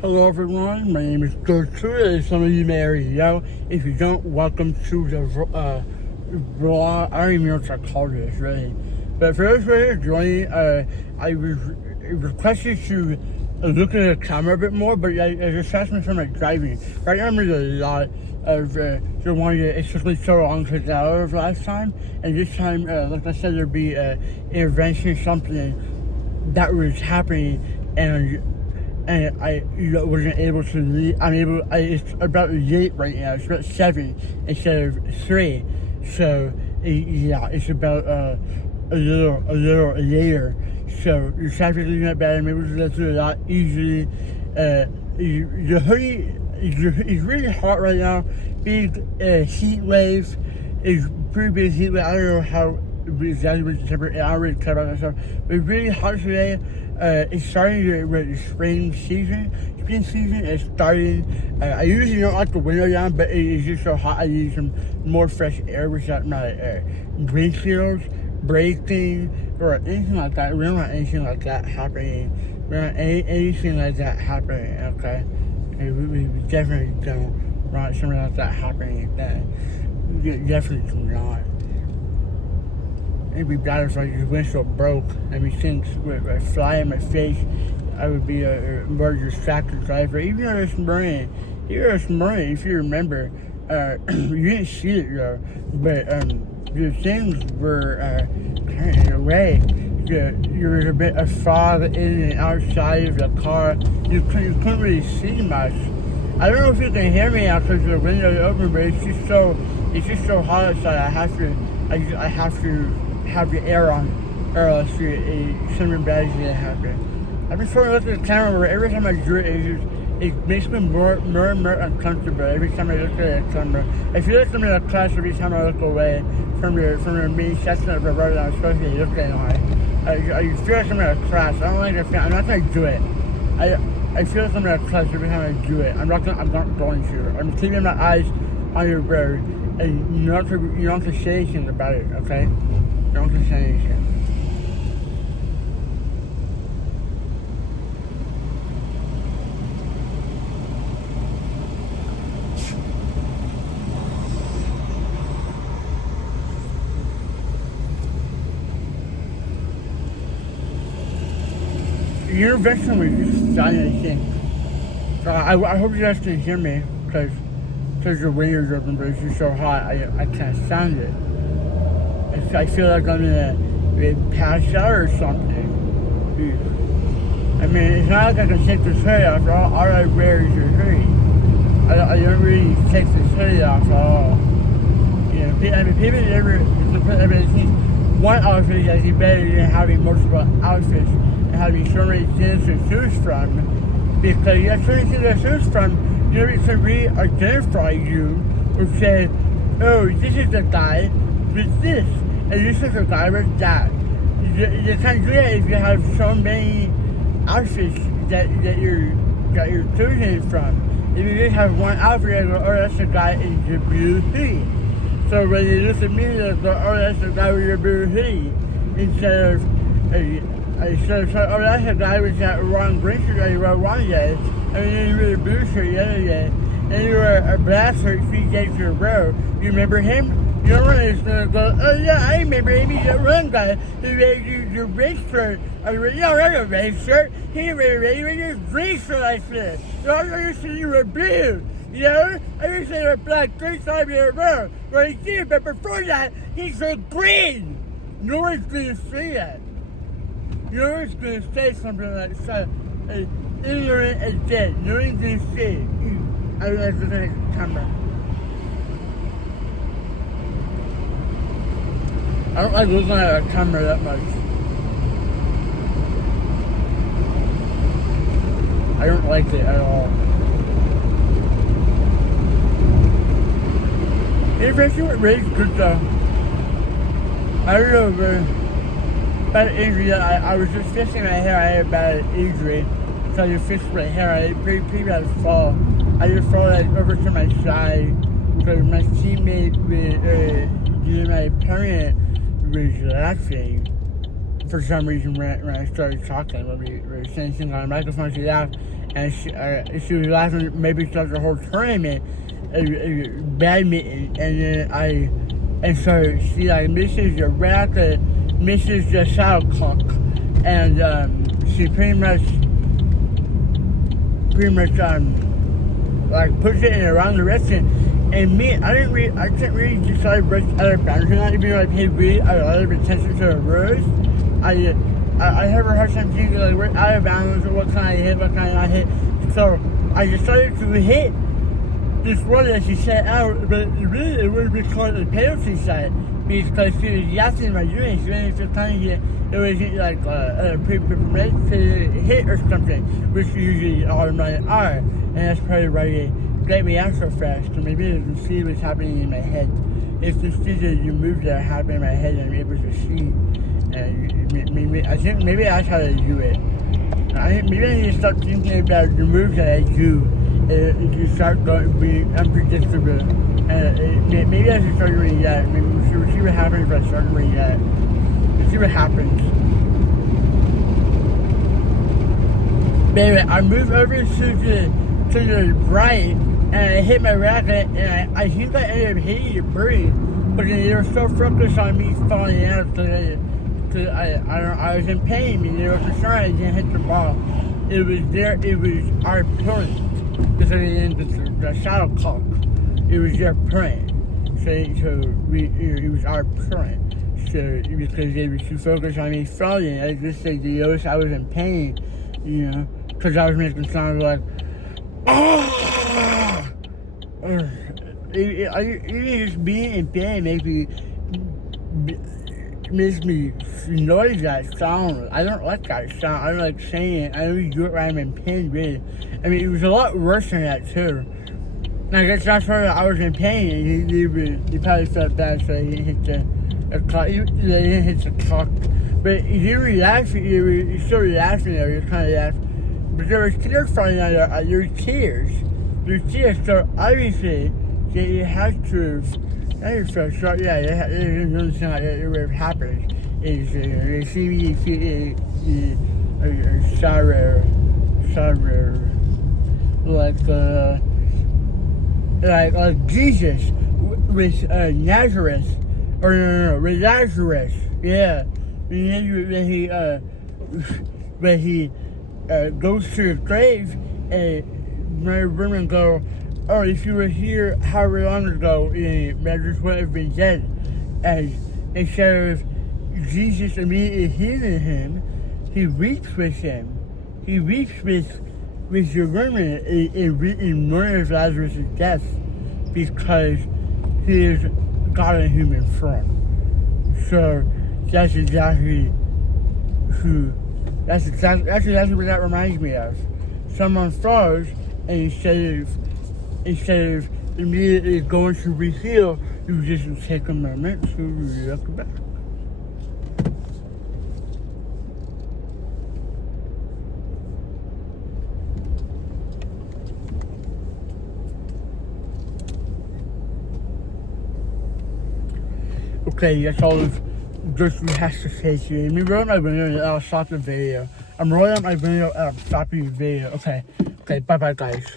Hello everyone, my name is Gertrude, as some of you may already know. If you don't, welcome to the vlog. I don't even know what to call this, really. But for those who are joining, I was requested to look at the camera a bit more, but I just asked me from my driving. Right now I'm doing a lot of the one that it took me so long to get out of last time, and this time, like I said, there'd be an intervention, something that was happening, and I wasn't able to leave. It's about 8 right now. It's about 7 instead of 3. So yeah, it's about a little later. So the traffic is not bad. I'm able to get through a lot easily. The hoodie is really hot right now. Big heat wave. Is pretty big heat wave. I don't know how exactly what the temperature. I don't really care about that stuff. But it's really hot today. It's starting with the spring season. Spring season is starting. I usually don't like the window down, but it is just so hot. I need some more fresh air without my windshields breaking or anything like that. We don't want anything like that happening. We don't want anything like that happening, okay? We definitely don't want something like that happening. Definitely do not. It'd be bad if like the windshield broke and these things would fly in my face. I would be a more distracted driver. Even though it's morning, if you remember, you didn't see it though, but the things were kind of in a way. There was a bit of fog in and outside of the car. You couldn't really see much. I don't know if you can hear me now because the window is open, but it's just so hot outside. I have to have the air on, or else something bad is gonna happen. I've been trying to look at the camera, but every time I do it, it makes me more and more uncomfortable. Every time I look at the camera, I feel like I'm in a class every time I look away from the main section of the road that I'm supposed to be looking on. I feel like I'm in a class. I don't like it. I'm not gonna do it. I feel like I'm in a class every time I do it. I'm not going to. I'm keeping my eyes on the road, and you don't have to say anything about it, okay? Don't say anything. The intervention was just done, I think. So I hope you guys can hear me, because the windows open, but it's just so hot, I can't stand it. I feel like I'm gonna pass out or something. I mean, it's not like I can take this hoodie off. All I wear is a hoodie. I don't really take this hoodie off at all. You know, I mean, people never think one outfit is actually better than having multiple outfits and having so many things to choose from. Because you have so many things to choose from, nobody can really identify you or say, oh, this is the guy with this. And this is a guy with that. You can't do that if you have so many outfits that you're choosing from. If you just have one outfit, you go, oh, that's the guy in the blue hoodie. So when you look at me, you go, oh, that's the guy with the blue hoodie. Instead of, oh, that's the guy with that wrong green shirt that you wore one day, and then you wear a blue shirt the other day, and you wear a black shirt 3 days in a row. You remember him? Your one is gonna go, oh yeah, I remember him. He's that one guy who wears the red shirt. I mean, you don't wear a red shirt. He wears a green shirt like this. So I'm gonna say you were blue. You know? I used to say you were black 3 times in a row. Well, he did, but before that, he's so green. No one's gonna say that. No one's gonna say something like that. Ignorant as dead. No one's gonna say it. I don't like looking at the camera. I don't like looking at a camera that much. I don't like it at all. Especially with Ray's good though. I don't know, but bad injury. I was just fixing my hair. I had a bad injury. So I just fixed my hair. I had pretty bad fall. I just fell like over to my side because my teammate with my parent was laughing for some reason when I started talking. When we were saying things on the microphone, she laughed, and she was laughing maybe throughout the whole tournament, badminton, and so she like misses the racket, misses the shuttlecock, and she pretty much like puts it in the wrong direction. And me, I couldn't really decide which other bounds or not, even though I paid really a lot of attention to the rules. I have a hard time thinking like we're out of bounds or what can I hit, what can I not hit. So I decided to hit this one that she set out, but really it would be called a penalty shot because she was yapping my doing. She didn't feel kind of it wasn't like a premeditated hit or something, which usually automatically are, and that's probably why they get me out so fast. So maybe I can see what's happening in my head. It's just the moves that happen in my head and I'm able to see. And I think maybe that's how I do it. Maybe I need to start thinking about the moves that I do. To start being unpredictable. Maybe I should start doing that. Maybe we'll see what happens if I start doing that. We'll see what happens. Baby, I move over to the right and I hit my racket and I think I ended up hitting the birdie, but then they were so focused on me falling out because I was in pain and they were concerned I didn't hit the ball. It was our point. Because the shuttlecock, it was their point. It was our point. So because they were too focused on me falling, I just said I was in pain, because I was making sounds like, ah. Even just being in pain makes me noise that sound. I don't like that sound. I don't like saying it. I only do it when I'm in pain, really. I mean, it was a lot worse than that, too. And I guess that's why I was in pain. And he probably felt bad, so he didn't hit the clock. They didn't hit the clock. But you were laughing. You were still laughing, though. You were kind of laughing. But there was tears falling out of your tears. There's tears. So, obviously, you have to... That is so short. Yeah, the only thing that ever happens is they see me sorrow, like Jesus with Nazareth, or no, with Lazarus. Yeah, when he goes to the grave and my women go, oh, if you were here however long ago, Lazarus would have been dead. And instead of Jesus immediately healing him, he weeps with him. He weeps with the women in mourning of Lazarus' death because he is God in human form. So that's exactly what that reminds me of. Someone falls and instead of immediately going to reheal, you just take a moment to look back. Okay, that's all of Gertrude has to say to you. Let me roll my window and I'll stop the video. I'm rolling up my window and I'm stopping the video. Okay, bye-bye, guys.